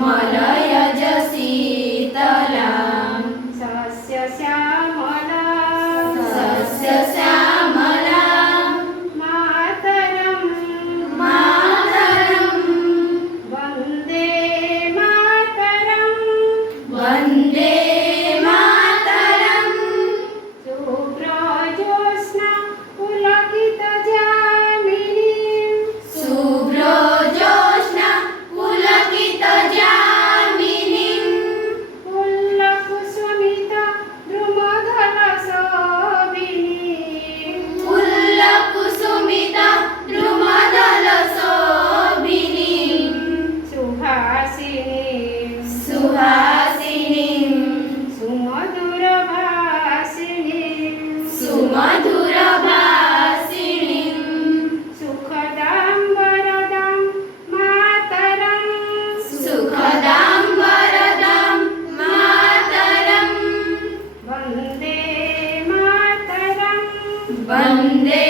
मलयज शीतलां सस्यश्यामलां मातरं मातरं वन्दे मातरं वन्दे मातरं शुभ्रज्योत्स्ना पुलकितयामिनीं शुभ्रज्योत्स्ना पुलकितयामिनीं पुल्लकुसुमिता द्रुमदलशोभिनीं पुल्लकुसुमिता द्रुमदलशोभिनीं सुहासिनीं सुहासिनीं सुमधुरभाषिणीं सुमधुरभाषिणीं सुखदां वरदां मातरं सुखदां वरदां मातरं वन्दे मातरं वन्दे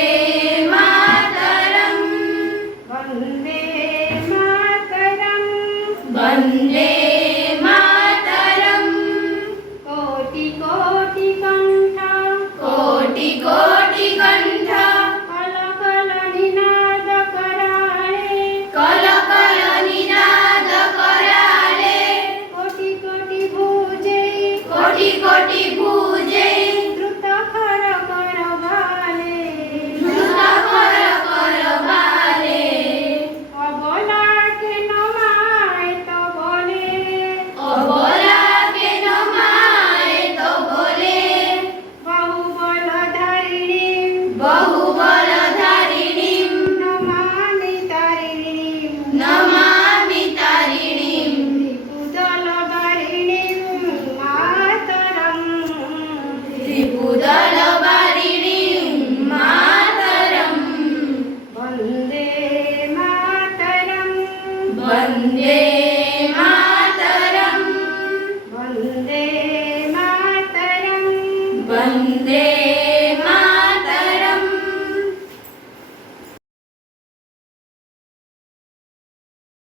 मातरं वन्दे मातरं वन्दे मातरं कोटिकोटिकण्ठ कोटिकोटिकण्ठ कलकलनिनादकराळे कलकलनिनादकराळे कोटिकोटिभुजे कोटिकोटिभुजे द्रुतखरकरभाले द्रुतखरकरभाले অবলা কেন মায় তো বলে অবলা কেন মায় তো বলে বাহুবলধারিণীম বহুবলধারিণীं নমামি তারিণীম নমামি তারিণীं ত্রিপুদলবারিণীম মাতরং ত্রিপুদলবারিণীं মাতরं বন্দে মাতরং वन्दे